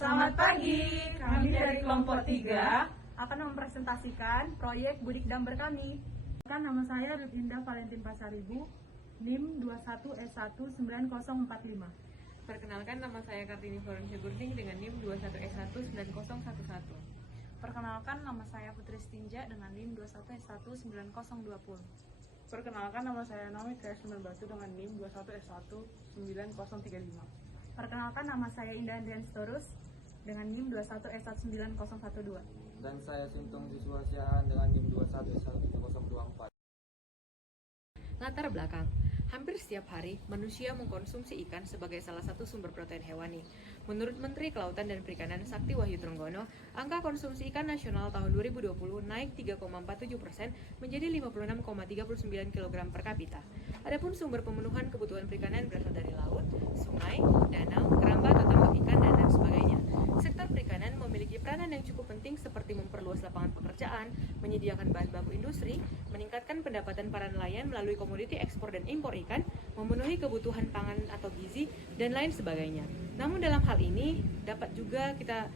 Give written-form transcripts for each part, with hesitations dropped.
Selamat pagi, kami dari kelompok 3 akan mempresentasikan proyek Budik Damber kami. Nama saya Rutinda Valentin Pasaribu, NIM 21S19045. Perkenalkan, nama saya Kartini Florencia Gurding dengan NIM 21S19011. Perkenalkan, nama saya Putri Stinja dengan NIM 21S19020. Perkenalkan, nama saya Naomi Kreasman Batu dengan NIM 21S19035. Perkenalkan, nama saya Indah Andrian Storus dengan NIM 21S19012. Dan saya Sintung Siswa Siahaan dengan NIM 21S17024. Latar belakang. Hampir setiap hari, manusia mengkonsumsi ikan sebagai salah satu sumber protein hewani. Menurut Menteri Kelautan dan Perikanan Sakti Wahyu Trenggono, angka konsumsi ikan nasional tahun 2020 naik 3,47% menjadi 56,39 kg per kapita. Adapun sumber pemenuhan kebutuhan perikanan berasal dari laut, sungai, danau, keramba atau tambak ikan, dan lain sebagainya. Sektor perikanan memiliki peranan yang cukup penting seperti memperluas lapangan pekerjaan, menyediakan bahan baku industri, meningkatkan pendapatan para nelayan melalui komoditi ekspor dan impor ikan, memenuhi kebutuhan pangan atau gizi, dan lain sebagainya. Namun dalam hal ini dapat juga kita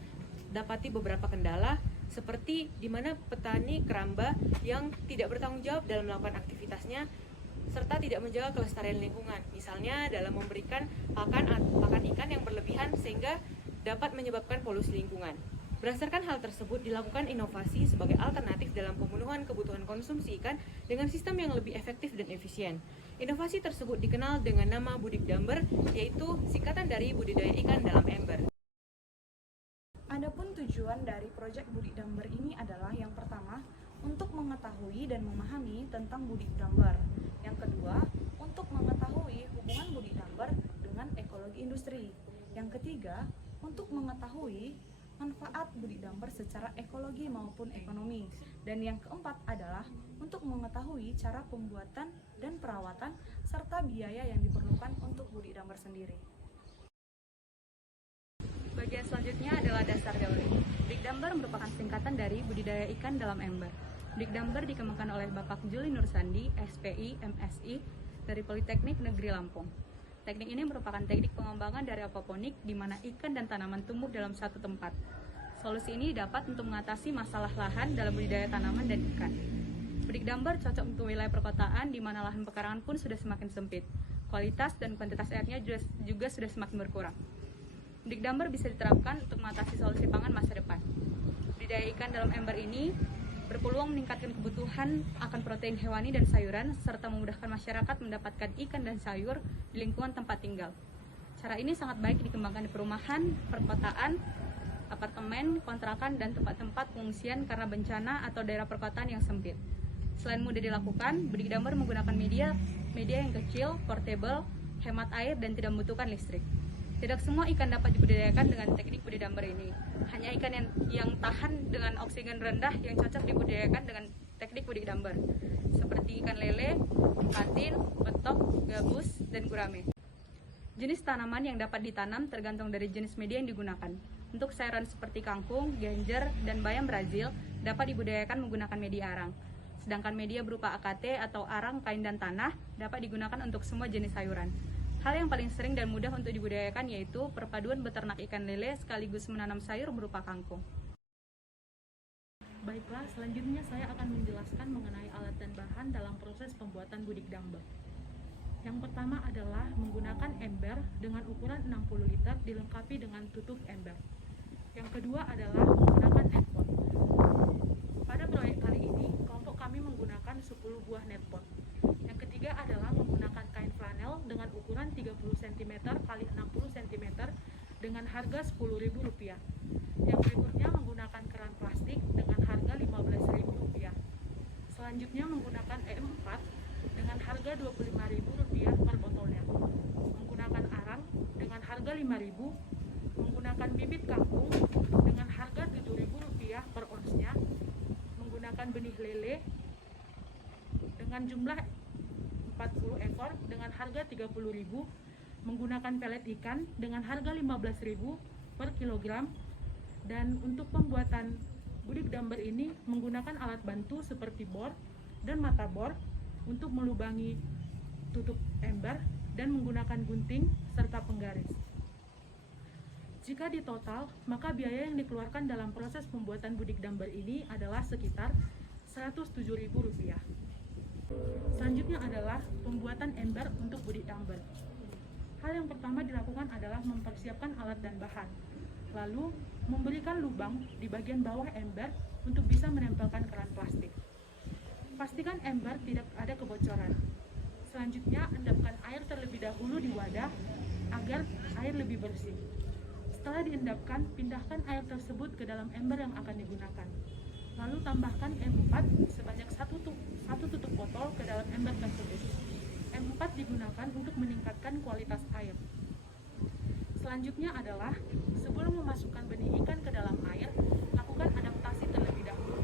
dapati beberapa kendala seperti di mana petani keramba yang tidak bertanggung jawab dalam melakukan aktivitasnya serta tidak menjaga kelestarian lingkungan, misalnya dalam memberikan pakan ikan yang berlebihan sehingga dapat menyebabkan polusi lingkungan. Berdasarkan hal tersebut, dilakukan inovasi sebagai alternatif dalam pemenuhan kebutuhan konsumsi ikan dengan sistem yang lebih efektif dan efisien. Inovasi tersebut dikenal dengan nama Budik Damber, yaitu singkatan dari budidaya ikan dalam ember. Adapun tujuan dari proyek Budik Damber ini adalah yang pertama, untuk mengetahui dan memahami tentang Budik Damber. Yang kedua, untuk mengetahui hubungan Budik Damber dengan ekologi industri. Yang ketiga, untuk mengetahui manfaat Budik Damber secara ekologi maupun ekonomi. Dan yang keempat adalah untuk mengetahui cara pembuatan dan perawatan serta biaya yang diperlukan untuk Budik Damber sendiri. Bagian selanjutnya adalah dasar teori. Budik Damber merupakan singkatan dari budidaya ikan dalam ember. Budik Damber dikembangkan oleh Bapak Juli Nursandi, SPI, MSI, dari Politeknik Negeri Lampung. Teknik ini merupakan teknik pengembangan dari aquaponik di mana ikan dan tanaman tumbuh dalam satu tempat. Solusi ini dapat untuk mengatasi masalah lahan dalam budidaya tanaman dan ikan. Budik Damber cocok untuk wilayah perkotaan di mana lahan pekarangan pun sudah semakin sempit. Kualitas dan kuantitas airnya juga sudah semakin berkurang. Budik Damber bisa diterapkan untuk mengatasi solusi pangan masa depan. Budidaya ikan dalam ember ini berpeluang meningkatkan kebutuhan akan protein hewani dan sayuran, serta memudahkan masyarakat mendapatkan ikan dan sayur di lingkungan tempat tinggal. Cara ini sangat baik dikembangkan di perumahan, perkotaan, apartemen, kontrakan, dan tempat-tempat pengungsian karena bencana atau daerah perkotaan yang sempit. Selain mudah dilakukan, Budik Damber menggunakan media yang kecil, portable, hemat air, dan tidak membutuhkan listrik. Tidak semua ikan dapat dibudidayakan dengan teknik Budik Damber ini. Hanya ikan yang tahan dengan oksigen rendah yang cocok dibudidayakan dengan teknik Budik Damber, seperti ikan lele, patin, betok, gabus, dan gurame. Jenis tanaman yang dapat ditanam tergantung dari jenis media yang digunakan. Untuk sayuran seperti kangkung, genjer, dan bayam Brazil dapat dibudidayakan menggunakan media arang. Sedangkan media berupa AKT atau arang, kain, dan tanah dapat digunakan untuk semua jenis sayuran. Hal yang paling sering dan mudah untuk dibudidayakan yaitu perpaduan beternak ikan lele sekaligus menanam sayur berupa kangkung. Baiklah, selanjutnya saya akan menjelaskan mengenai alat dan bahan dalam proses pembuatan Budik Damber. Yang pertama adalah menggunakan ember dengan ukuran 60 liter dilengkapi dengan tutup ember. Yang kedua adalah menggunakan netpot. Pada proyek kali ini, kelompok kami menggunakan 10 buah netpot. Yang ketiga adalah menggunakan kain flanel dengan ukuran 30 cm x 60 cm dengan harga Rp10.000. Yang berikutnya menggunakan keran plastik dengan harga Rp15.000. Selanjutnya menggunakan E4 dengan harga Rp25.000 per botolnya. Menggunakan arang dengan harga Rp5.000. Menggunakan bibit kangkung dengan harga Rp7.000 per onsnya. Menggunakan benih lele dengan jumlah 40 ekor dengan harga Rp30.000, menggunakan pelet ikan dengan harga Rp15.000 per kilogram, dan untuk pembuatan Budik Damber ini menggunakan alat bantu seperti bor dan mata bor untuk melubangi tutup ember dan menggunakan gunting serta penggaris. Jika ditotal, maka biaya yang dikeluarkan dalam proses pembuatan budik damber ini adalah sekitar Rp107.000. Selanjutnya adalah pembuatan ember untuk budik damber. Hal yang pertama dilakukan adalah mempersiapkan alat dan bahan, lalu memberikan lubang di bagian bawah ember untuk bisa menempelkan keran plastik. Pastikan ember tidak ada kebocoran. Selanjutnya, endapkan air terlebih dahulu di wadah agar air lebih bersih. Setelah diendapkan, pindahkan air tersebut ke dalam ember yang akan digunakan. Lalu tambahkan M4 sebanyak satu tutup botol ke dalam ember tersebut. M4 digunakan untuk meningkatkan kualitas air. Selanjutnya adalah, sebelum memasukkan benih ikan ke dalam air, lakukan adaptasi terlebih dahulu.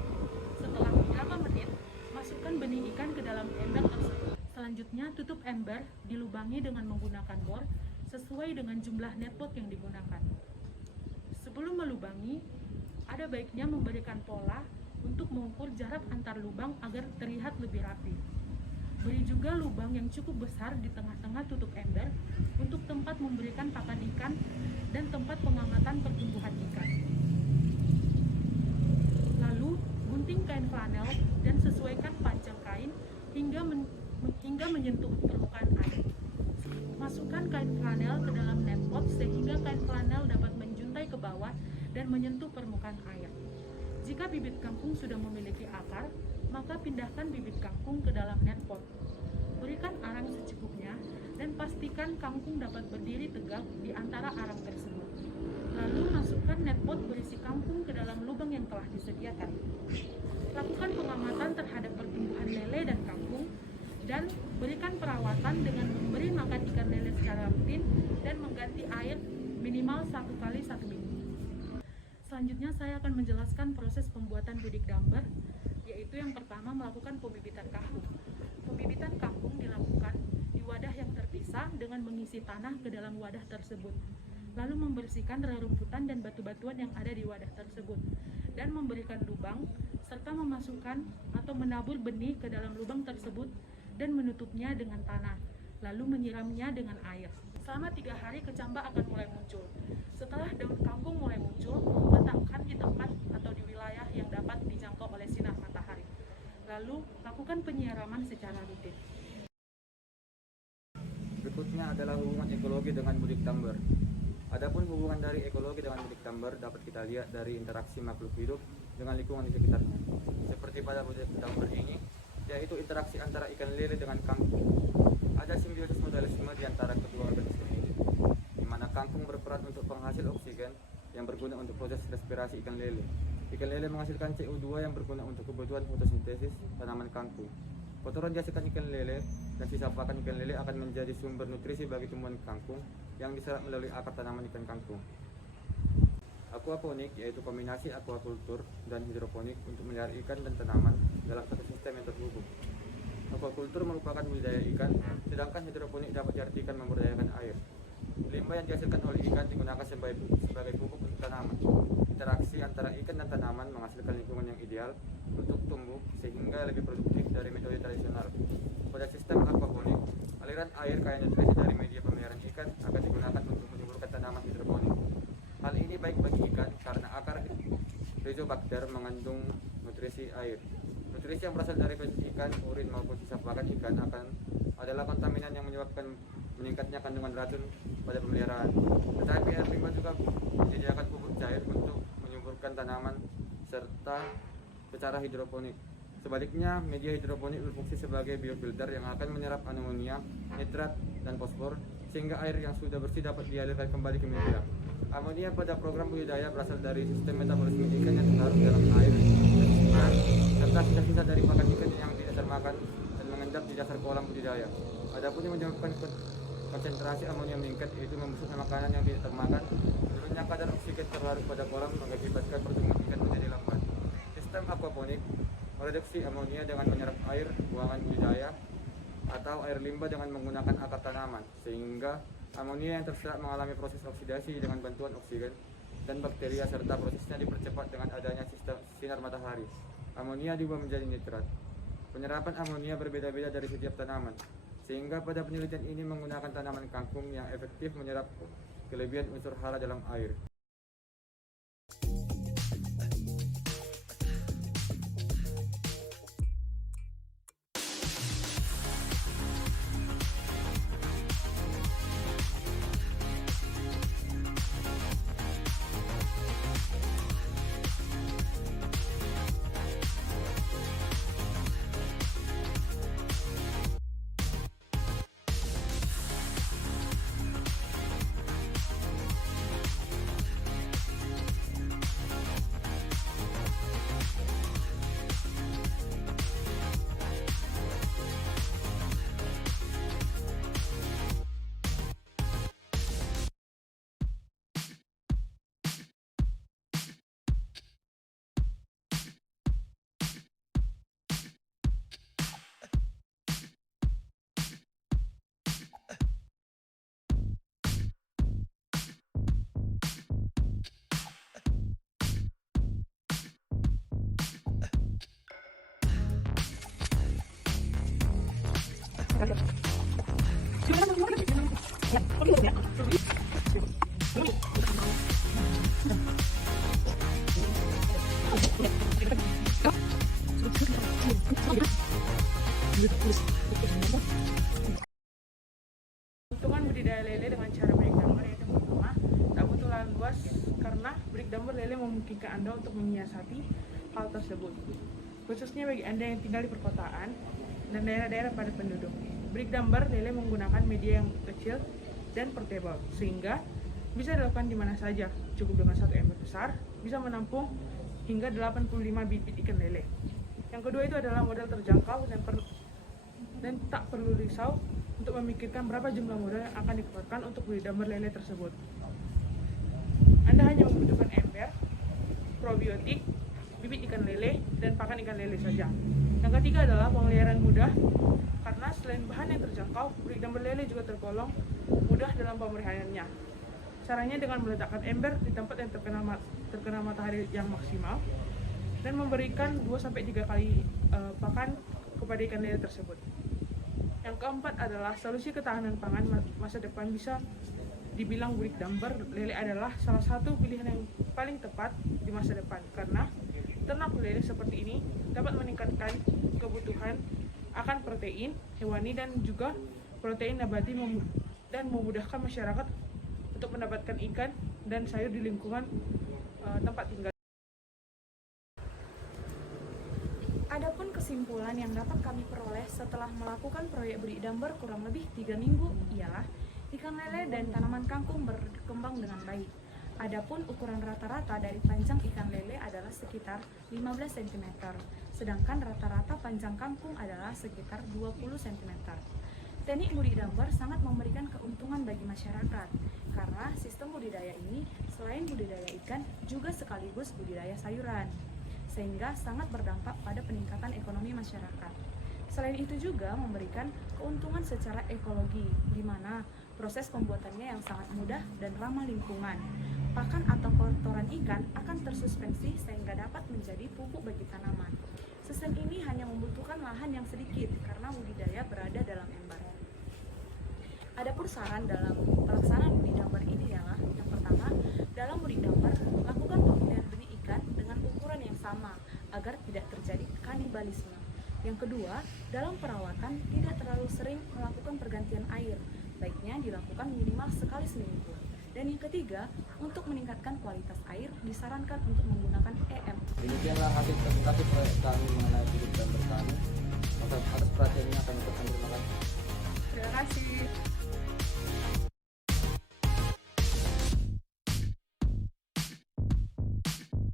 Setelah beberapa menit, masukkan benih ikan ke dalam ember tersebut. Selanjutnya, tutup ember dilubangi dengan menggunakan bor sesuai dengan jumlah netpot yang digunakan. Sebelum melubangi, ada baiknya memberikan pola untuk mengukur jarak antar lubang agar terlihat lebih rapi. Beri juga lubang yang cukup besar di tengah-tengah tutup ember untuk tempat memberikan pakan ikan dan tempat pengamatan pertumbuhan ikan. Lalu, gunting kain flanel dan sesuaikan panjang kain hingga menyentuh permukaan air. Masukkan kain flanel ke dalam netpot sehingga kain flanel dapat menjuntai ke bawah dan menyentuh permukaan air. Jika bibit kangkung sudah memiliki akar, maka pindahkan bibit kangkung ke dalam netpot. Berikan arang secukupnya dan pastikan kangkung dapat berdiri tegak di antara arang tersebut. Lalu masukkan netpot berisi kangkung ke dalam lubang yang telah disediakan. Lakukan pengamatan terhadap pertumbuhan lele dan kangkung, dan berikan perawatan dengan memberi makan ikan lele secara rutin dan mengganti air minimal 1 kali 1 minggu. Selanjutnya saya akan menjelaskan proses pembuatan budik damber, yaitu yang pertama melakukan pembibitan kangkung. Pembibitan kangkung dilakukan di wadah yang terpisah dengan mengisi tanah ke dalam wadah tersebut, lalu membersihkan rerumputan dan batu-batuan yang ada di wadah tersebut, dan memberikan lubang, serta memasukkan atau menabur benih ke dalam lubang tersebut dan menutupnya dengan tanah, lalu menyiramnya dengan air. Selama 3 hari kecambah akan mulai muncul. Setelah daun kangkung mulai muncul, letakkan di tempat atau di wilayah yang dapat dijangkau oleh sinar matahari. Lalu, lakukan penyiaraman secara rutin. Berikutnya adalah hubungan ekologi dengan budik damber. Adapun hubungan dari ekologi dengan budik damber dapat kita lihat dari interaksi makhluk hidup dengan lingkungan di sekitarnya. Seperti pada budik damber ini, yaitu interaksi antara ikan lele dengan kangkung. Ada simbiosis mutualisme di antara kedua organisme ini, di mana kangkung berperan untuk penghasil oksigen yang berguna untuk proses respirasi ikan lele. Ikan lele menghasilkan CO2 yang berguna untuk kebutuhan fotosintesis tanaman kangkung. Kotoran dihasilkan ikan lele dan sisa pakan ikan lele akan menjadi sumber nutrisi bagi tumbuhan kangkung yang diserap melalui akar tanaman ikan kangkung. Aquaponik yaitu kombinasi aquakultur dan hidroponik untuk melihara ikan dan tanaman dalam satu sistem yang terhubung. Aquakultur merupakan budidaya ikan, sedangkan hidroponik dapat diartikan memberdayakan air. Limbah yang dihasilkan oleh ikan digunakan sebagai pupuk untuk tanaman. Interaksi antara ikan dan tanaman menghasilkan lingkungan yang ideal untuk tumbuh sehingga lebih produktif dari metode tradisional. Pada sistem aquaponik, aliran air kaya nutrisi dari media pemeliharaan ikan akan digunakan untuk menyuburkan tanaman hidroponik. Hal ini baik bagi ikan karena akar Rhizobacter mengandung nutrisi air. Nutrisi yang berasal dari feses ikan, urin maupun sisa pakan ikan adalah kontaminan yang menyebabkan meningkatnya kandungan racun pada pemeliharaan. Tetapi air limbah juga menyediakan pupuk cair untuk menyuburkan tanaman serta secara hidroponik. Sebaliknya, media hidroponik berfungsi sebagai biofilter yang akan menyerap amonia, nitrat, dan fosfor sehingga air yang sudah bersih dapat dialirkan kembali ke media. Amonia pada program budidaya berasal dari sistem metabolisme ikan yang terlarut dalam air dan serta sisa-sisa dari pakan ikan yang tidak termakan dan mengendap di dasar kolam budidaya. Adapun yang menyebabkan konsentrasi amonia meningkat yaitu membusuknya makanan yang tidak termakan, menurunnya kadar oksigen terlarut pada kolam mengakibatkan pertumbuhan ikan menjadi lambat. Sistem aquaponik mereduksi amonia dengan menyerap air buangan budidaya atau air limbah dengan menggunakan akar tanaman, sehingga amonia yang terserap mengalami proses oksidasi dengan bantuan oksigen dan bakteria serta prosesnya dipercepat dengan adanya sistem sinar matahari. Amonia diubah menjadi nitrat. Penyerapan amonia berbeda-beda dari setiap tanaman, sehingga pada penelitian ini menggunakan tanaman kangkung yang efektif menyerap kelebihan unsur hara dalam air. Keuntungan budidaya lele dengan cara break dumber yang pertama, tak butuh lahan luas karena break dumber lele memungkinkan Anda untuk menyiasati hal tersebut. Khususnya bagi Anda yang tinggal di perkotaan dan daerah-daerah padat penduduk. Break dumber lele menggunakan media yang kecil dan portable, sehingga bisa dilakukan di mana saja. Cukup dengan satu ember besar, bisa menampung hingga 85 bibit ikan lele. Yang kedua itu adalah modal terjangkau dan tak perlu risau untuk memikirkan berapa jumlah modal yang akan dikeluarkan untuk budidaya lele tersebut. Anda hanya membutuhkan ember, probiotik, bibit ikan lele, dan pakan ikan lele saja. Yang ketiga adalah pemeliharaan mudah, karena selain bahan yang terjangkau, budidaya lele juga tergolong mudah dalam pemeliharaannya. Caranya dengan meletakkan ember di tempat yang terkena matahari yang maksimal, dan memberikan 2-3 kali pakan kepada ikan lele tersebut. Yang keempat adalah solusi ketahanan pangan masa depan. Bisa dibilang break dumber lele adalah salah satu pilihan yang paling tepat di masa depan, karena ternak lele seperti ini dapat meningkatkan kebutuhan akan protein hewani dan juga protein nabati dan memudahkan masyarakat untuk mendapatkan ikan dan sayur di lingkungan tempat tinggal. Adapun kesimpulan yang dapat kami peroleh setelah melakukan proyek break dumber kurang lebih 3 minggu ialah ikan lele dan tanaman kangkung berkembang dengan baik. Adapun ukuran rata-rata dari panjang ikan lele adalah sekitar 15 cm, sedangkan rata-rata panjang kangkung adalah sekitar 20 cm. Teknik budidaya dumber sangat memberikan keuntungan bagi masyarakat, karena sistem budidaya ini selain budidaya ikan juga sekaligus budidaya sayuran, sehingga sangat berdampak pada peningkatan ekonomi masyarakat. Selain itu juga memberikan keuntungan secara ekologi, di mana proses pembuatannya yang sangat mudah dan ramah lingkungan. Pakan atau kotoran ikan akan tersuspensi sehingga dapat menjadi pupuk bagi tanaman. Sistem ini hanya membutuhkan lahan yang sedikit karena budidaya berada dalam ember. Adapun saran dalam pelaksanaan budidaya dumber ini ialah yang pertama, dalam budidaya dumber lakukan pemilihan benih ikan dengan ukuran yang sama agar tidak terjadi kanibalisme. Yang kedua, dalam perawatan tidak terlalu sering melakukan pergantian air, baiknya dilakukan minimal sekali seminggu. Dan yang ketiga, untuk meningkatkan kualitas air disarankan untuk menggunakan EM. Demikianlah hasil presentasi proyek kami mengenai budidaya dumber kami. Atas perhatiannya kami ucapkan terima kasih. Terima kasih.